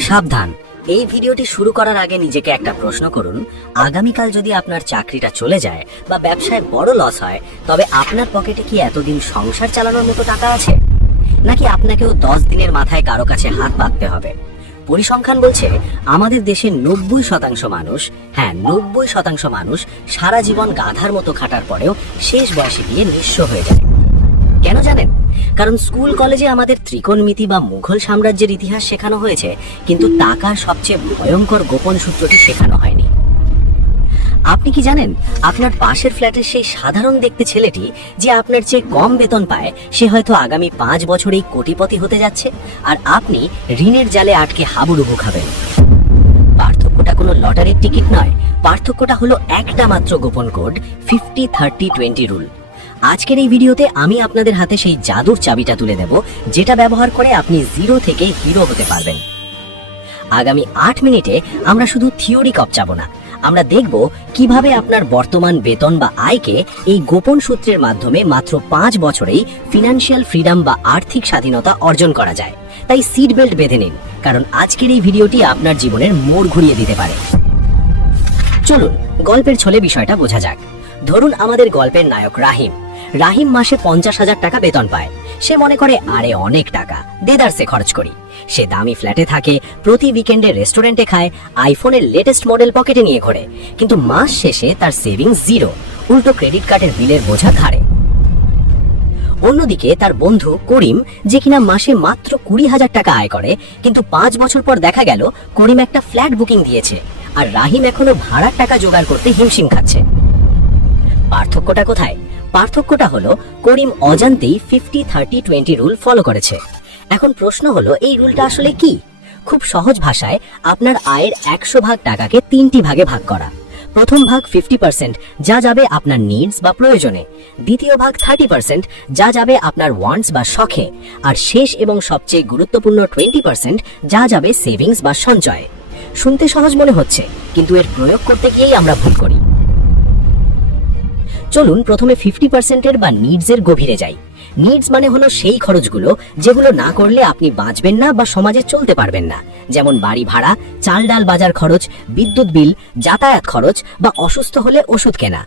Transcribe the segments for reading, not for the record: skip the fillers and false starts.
সাবধান, এই ভিডিওটি শুরু করার আগে নিজেকে একটা প্রশ্ন করুন, আগামীকাল যদি আপনার চাকরিটা চলে যায় বা ব্যবসায় বড় লস হয়, তবে আপনার পকেটে কি এতদিন সংসার চালানোর মতো টাকা আছে, নাকি আপনাকেও 10 দিনের মাথায় কারো কাছে হাত পাততে হবে? পরিসংখ্যান বলছে আমাদের দেশে 90% মানুষ, হ্যাঁ 90% মানুষ সারা জীবন গাধার মতো খাটার পরেও শেষ বয়সে গিয়ে নিঃস্ব হয়ে যায়। কেন জানেন? কারণ স্কুল কলেজে আমাদের ত্রিকোণমিতি বা মুঘল সাম্রাজ্যের ইতিহাস শেখানো হয়েছে, কিন্তু টাকার সবচেয়ে ভয়ঙ্কর গোপন সূত্রটি শেখানো হয়নি। আপনি কি জানেন, আপনার পাশের ফ্ল্যাটের সেই সাধারণ দেখতে ছেলেটি যে আপনার চেয়ে কম বেতন পায়, সে হয়তো আগামী 5 বছরেই কোটিপতি হতে যাচ্ছে, আর আপনি ঋণের জালে আটকে হাবুডুবু খাবেন। পার্থক্যটা কোনো লটারির টিকিট নয়, পার্থক্যটা হলো একটা মাত্র গোপন কোড, 50-30-20 রুল। আজকের এই ভিডিওতে আমি আপনাদের হাতে সেই জাদুর চাবিটা তুলে দেব, যেটা ব্যবহার করে আপনি জিরো থেকে হিরো হতে পারবেন। আগামী 8 মিনিটে আমরা শুধু থিওরি কপচাবো না, আমরা দেখব কিভাবে আপনার বর্তমান বেতন বা আয়কে এই গোপন সূত্রের মাধ্যমে মাত্র 5 বছরেই ফিনান্সিয়াল ফ্রিডম বা আর্থিক স্বাধীনতা অর্জন করা যায়। তাই সিট বেল্ট বেঁধে নিন, কারণ আজকের এই ভিডিওটি আপনার জীবনের মোড় ঘুরিয়ে দিতে পারে। চলুন গল্পের ছলে বিষয়টা বোঝা যাক। ধরুন আমাদের গল্পের নায়ক রাহিম মাসে 50,000 টাকা বেতন পায়। সে মনে করে আরে অনেক টাকা, দেদারসে খরচ করি। সে দামি ফ্ল্যাটে থাকে, প্রতি উইকেন্ডে রেস্টুরেন্টে খায়, আইফোনের লেটেস্ট মডেল পকেটে নিয়ে ঘোরে। কিন্তু মাস শেষে তার সেভিংস জিরো, উল্টো ক্রেডিট কার্ডের বিলের বোঝা ঘাড়ে। অন্যদিকে তার বন্ধু করিম, যে কিনা মাসে মাত্র 20,000 টাকা আয় করে, কিন্তু 5 বছর পর দেখা গেল করিম একটা ফ্ল্যাট বুকিং দিয়েছে, আর রাহিম এখনো ভাড়ার টাকা জোগাড় করতে হিমশিম খাচ্ছে। পার্থক্যটা কোথায়? পার্থক্যটা হলো করিম অজান্তেই 50-30-20 রুল ফলো করেছে। এখন প্রশ্ন হলো, এই রুলটা আসলে কি? খুব সহজ ভাষায়, আপনার আয়ের 100 ভাগ টাকাকে 3টি ভাগে ভাগ করা। প্রথম ভাগ 50% যা যাবে আপনার নিডস বা প্রয়োজনে, দ্বিতীয় ভাগ 30% যা যাবে আপনার ওয়ান্টস বা শখে, আর শেষ এবং সবচেয়ে গুরুত্বপূর্ণ 20% যা যাবে সেভিংস বা সঞ্চয়ে। শুনতে সহজ মনে হচ্ছে, কিন্তু এর প্রয়োগ করতে গিয়েই আমরা ভুল করি। চলুন প্রথমে 50%-এর বা নিডসের গভীরে যাই। নিডস মানে হলো সেই খরচগুলো যেগুলো না করলে আপনি বাঁচবেন না বা সমাজে চলতে পারবেন না, যেমন বাড়ি ভাড়া, চাল ডাল বাজার খরচ, বিদ্যুৎ বিল, যাতায়াত খরচ বা অসুস্থ হলে ওষুধ কেনা।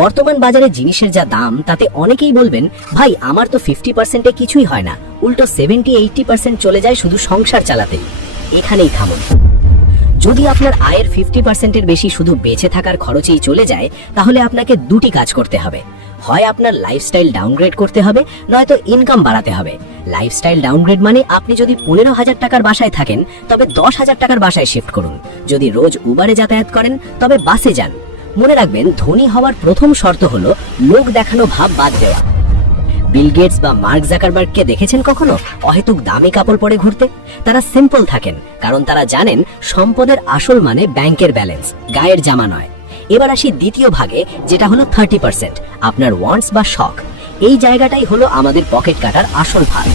বর্তমান বাজারে জিনিসের যা দাম, তাতে অনেকেই বলবেন, ভাই আমার তো 50%-এ কিছুই হয় না, উল্টো 70-80% চলে যায় শুধু সংসার চালাতেই। এখানেই থামুন। যদি আপনার আয়ের 50%-এর বেশি শুধু বেঁচে থাকার খরচেই চলে যায়, তাহলে আপনাকে দুটি কাজ করতে হবে। হয় আপনার লাইফস্টাইল ডাউনগ্রেড করতে হবে, নয়তো ইনকাম বাড়াতে হবে। লাইফস্টাইল ডাউনগ্রেড মানে আপনি যদি 15,000 টাকার বাসায় থাকেন, তবে 10,000 টাকার বাসায় শিফট করুন। যদি রোজ উবারে যাতায়াত করেন, তবে বাসে যান। মনে রাখবেন, ধনী হওয়ার প্রথম শর্ত হলো লোক দেখানো ভাব বাদ দেওয়া। বিল গেটস বা মার্ক জাকারবার্গকে দেখেছেন কখনো অহেতুক দামি কাপড় পরে ঘুরতে? তারা সিম্পল থাকেন, কারণ তারা জানেন সম্পদের আসল মানে ব্যাংকের ব্যালেন্স, গায়ের জামা নয়। এবার আসি দ্বিতীয় ভাগে, যেটা হলো 30%, আপনার ওয়ান্টস বা শখ। এই জায়গাটাই হলো আমাদের পকেট কাটার আসল ভাগ।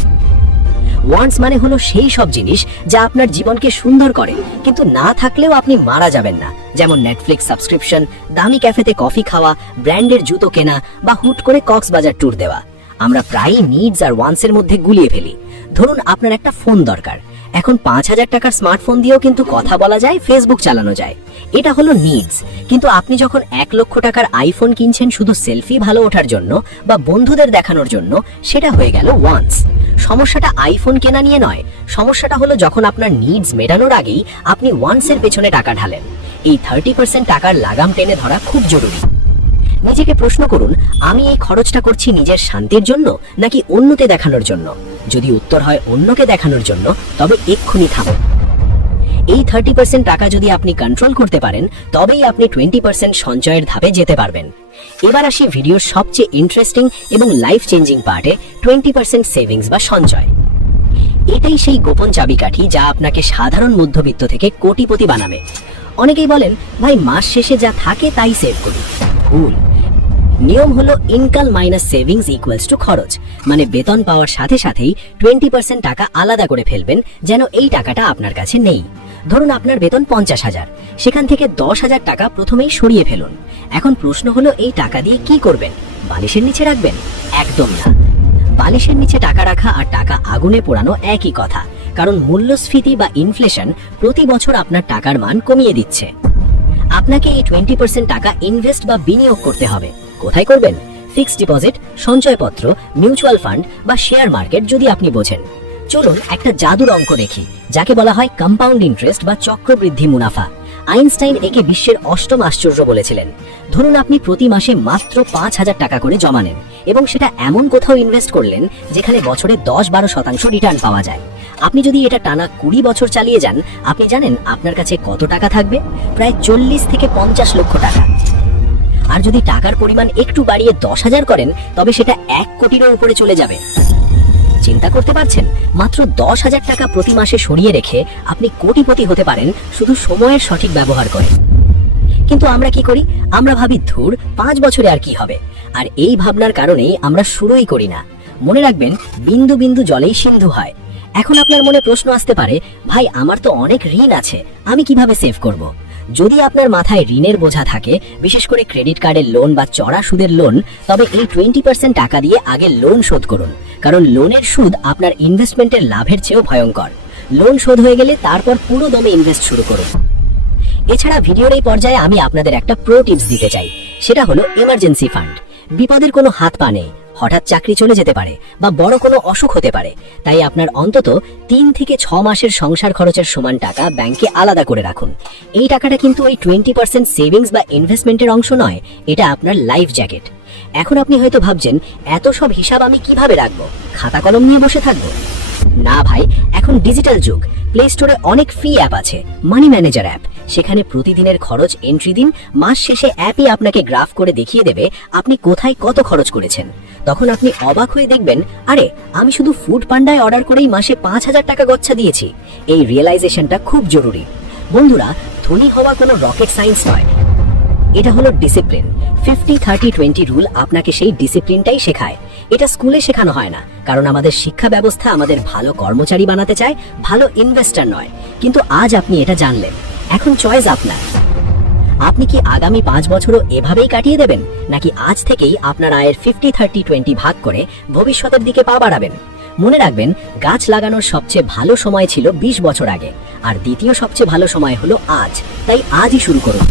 ওয়ান্টস মানে হলো সেই সব জিনিস যা আপনার জীবনকে সুন্দর করে, কিন্তু না থাকলেও আপনি মারা যাবেন না, যেমন নেটফ্লিক্স সাবস্ক্রিপশন, দামি ক্যাফেতে কফি খাওয়া, ব্র্যান্ডের জুতো কেনা বা হুট করে কক্সবাজার ট্যুর দেওয়া। আমরা প্রায়ই নিডস আর ওয়ান্টসের মধ্যে গুলিয়ে ফেলি। ধরুন আপনার একটা ফোন দরকার, এখন 5,000 টাকার স্মার্টফোন দিয়েও কিন্তু কথা বলা যায়, ফেসবুক চালানো যায়। এটা হলো নিডস। কিন্তু আপনি যখন 1 লক্ষ টাকার আইফোন কিনছেন শুধু সেলফি ভালো ওঠার জন্য বা বন্ধুদের দেখানোর জন্য, সেটা হয়ে গেল ওয়ান্টস। সমস্যাটা আইফোন কেনা নিয়ে নয়, সমস্যাটা হলো যখন আপনার নিডস মেটানোর আগেই আপনি ওয়ান্টসের পেছনে টাকা ঢালেন। এই 30% টাকার লাগাম টেনে ধরা খুব জরুরি। নিজেকে প্রশ্ন করুন, আমি এই খরচটা করছি নিজের শান্তির জন্য নাকি অন্যকে দেখানোর জন্য? যদি উত্তর হয় অন্যকে দেখানোর জন্য, তবে এক্ষুনি থামুন। এই 30% টাকা যদি আপনি কন্ট্রোল করতে পারেন, তবেই আপনি 20% সঞ্চয়ের ধাপে যেতে পারবেন। এবার আসি ভিডিওর সবচেয়ে ইন্টারেস্টিং এবং লাইফ চেঞ্জিং পার্টে, 20% সেভিংস বা সঞ্চয়। এটাই সেই গোপন চাবিকাঠি যা আপনাকে সাধারণ মধ্যবিত্ত থেকে কোটিপতি বানাবে। অনেকেই বলেন, ভাই মাস শেষে যা থাকে তাই সেভ করি। ভুল। নিয়ম হলো income minus savings equals to খরচ। মানে বেতন পাওয়ার সাথে সাথেই 20% টাকা আলাদা করে ফেলবেন, যেন এই টাকাটা আপনার কাছে নেই। ধরুন আপনার বেতন 50,000, সেখান থেকে 10,000 টাকা প্রথমেই সরিয়ে ফেলুন। এখন প্রশ্ন হলো, এই টাকা দিয়ে কি করবেন? বালিশের নিচে রাখবেন? একদম না। বালিশের নিচে টাকা রাখা আর টাকা আগুনে পোড়ানো একই কথা, কারণ মূল্যস্ফীতি বা ইনফ্লেশন প্রতি বছর আপনার টাকার মান কমিয়ে দিচ্ছে। আপনাকে এই 20% টাকা ইনভেস্ট বা বিনিয়োগ করতে হবে। কোথায় করবেন? ফিক্সড ডিপোজিট, সঞ্চয়পত্র, মিউচুয়াল ফান্ড বা শেয়ার মার্কেট যদি আপনি বোঝেন। চলুন একটা জাদুর অঙ্ক দেখি, যাকে বলা হয় কম্পাউন্ড ইন্টারেস্ট বা চক্রবৃদ্ধি মুনাফা। আইনস্টাইন একে বিশ্বের অষ্টম আশ্চর্য বলেছিলেন। ধরুন আপনি প্রতি মাসে মাত্র 5,000 টাকা করে জমা নেন এবং সেটা এমন কোথাও ইনভেস্ট করলেন যেখানে বছরে 10-12% রিটার্ন পাওয়া যায়। আপনি যদি এটা টানা 20 বছর চালিয়ে যান, আপনি জানেন আপনার কাছে কত টাকা থাকবে? প্রায় 40 থেকে 50 লক্ষ টাকা। আর যদি টাকার পরিমাণ একটু বাড়িয়ে 10,000 করেন, তবে সেটা 1 কোটিরও উপরে চলে যাবে। চিন্তা করতে পারছেন? মাত্র 10,000 টাকা প্রতি মাসে সরিয়ে রেখে আপনি কোটিপতি হতে পারেন শুধু সময়ের সঠিক ব্যবহার করে। কিন্তু আমরা কি করি? আমরা ভাবি ধুর 5 বছরে আর কি হবে। আর এই ভাবনার কারণেই আমরা শুরুই করি না। মনে রাখবেন, বিন্দু বিন্দু জলেই সিন্ধু হয়। এখন আপনার মনে প্রশ্ন আসতে পারে, ভাই আমার তো অনেক ঋণ আছে, আমি কিভাবে সেভ করব? যদি আপনার মাথায় ঋণের বোঝা থাকে, বিশেষ করে ক্রেডিট কার্ডের লোন বা চড়া সুদের লোন, তবে এই 20% টাকা দিয়ে আগে লোন শোধ করুন। কারণ লোনের সুদ আপনার ইনভেস্টমেন্টের লাভের চেয়েও ভয়ঙ্কর। লোন শোধ হয়ে গেলে তারপর পুরো দমে ইনভেস্ট শুরু করুন। এছাড়া ভিডিওর এই পর্যায়ে আমি আপনাদের একটা প্রো টিপস দিতে চাই, সেটা হলো এমার্জেন্সি ফান্ড। বিপদের কোনো হাত পা নেই, হঠাৎ চাকরি চলে যেতে পারে বা বড় কোনো অসুখ হতে পারে। তাই আপনার অন্তত 3 থেকে 6 মাসের সংসার খরচের সমান টাকা ব্যাংকে আলাদা করে রাখুন। এই টাকাটা কিন্তু ওই 20% সেভিংস বা ইনভেস্টমেন্টের অংশ নয়, এটা আপনার লাইফ জ্যাকেট। এখন আপনি হয়তো ভাবছেন, এত সব হিসাব আমি কিভাবে রাখবো? খাতা কলম নিয়ে বসে থাকবো? না ভাই, এখন ডিজিটাল যুগ। প্লে স্টোরে অনেক ফ্রি অ্যাপ আছে, মানি ম্যানেজার অ্যাপ। সেখানে প্রতিদিনের খরচ এন্ট্রি দিন, মাস শেষে অ্যাপই আপনাকে গ্রাফ করে দেখিয়ে দেবে আপনি কোথায় কত খরচ করেছেন। তখন আপনি অবাক হয়ে দেখবেন, আরে আমি শুধু ফুড পান্ডায় অর্ডার করেই মাসে 5,000 টাকা গচ্ছা দিয়েছি। এই রিয়েলাইজেশনটা খুব জরুরি। বন্ধুরা, ধনী হওয়া কোনো রকেট সায়েন্স নয়, এটা হলো ডিসিপ্লিন। 50-30-20 রুল আপনাকে সেই ডিসিপ্লিনটাই শেখায়। এটা স্কুলে শেখানো হয় না, কারণ আমাদের শিক্ষা ব্যবস্থা আমাদের ভালো কর্মচারী বানাতে চায়, ভালো ইনভেস্টর নয়। কিন্তু আজ আপনি এটা জানলেন। এখন চয়েস আপনার। আপনি কি আগামী 5 বছরও এভাবেই কাটিয়ে দেবেন, নাকি আজ থেকেই আপনার আয়ের 50-30-20 ভাগ করে ভবিষ্যতের দিকে পা বাড়াবেন? মনে রাখবেন, গাছ লাগানোর সবচেয়ে ভালো সময় ছিল 20 বছর আগে, আর দ্বিতীয় সবচেয়ে ভালো সময় হলো আজ। তাই আজই শুরু করুন।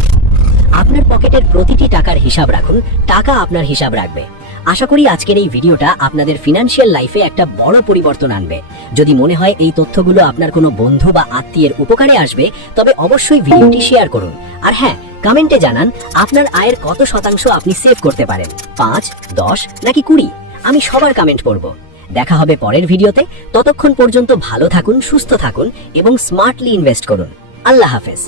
আপনার পকেটের প্রতিটি টাকার হিসাব রাখুন, টাকা আপনার হিসাব রাখবে। আশা করি আজকের এই ভিডিওটা আপনাদের ফিনান্সিয়াল লাইফে একটা বড় পরিবর্তন আনবে। যদি মনে হয় এই তথ্যগুলো আপনার কোনো বন্ধু বা আত্মীয়ের উপকারে আসবে, তবে অবশ্যই ভিডিওটি শেয়ার করুন। আর হ্যাঁ, কমেন্টে জানান আপনার আয়ের কত শতাংশ আপনি সেভ করতে পারেন, 5, 10 নাকি 20। আমি সবার কমেন্ট পড়ব। দেখা হবে পরের ভিডিওতে। ততক্ষণ পর্যন্ত ভালো থাকুন, সুস্থ থাকুন এবং স্মার্টলি ইনভেস্ট করুন। আল্লাহ হাফেজ।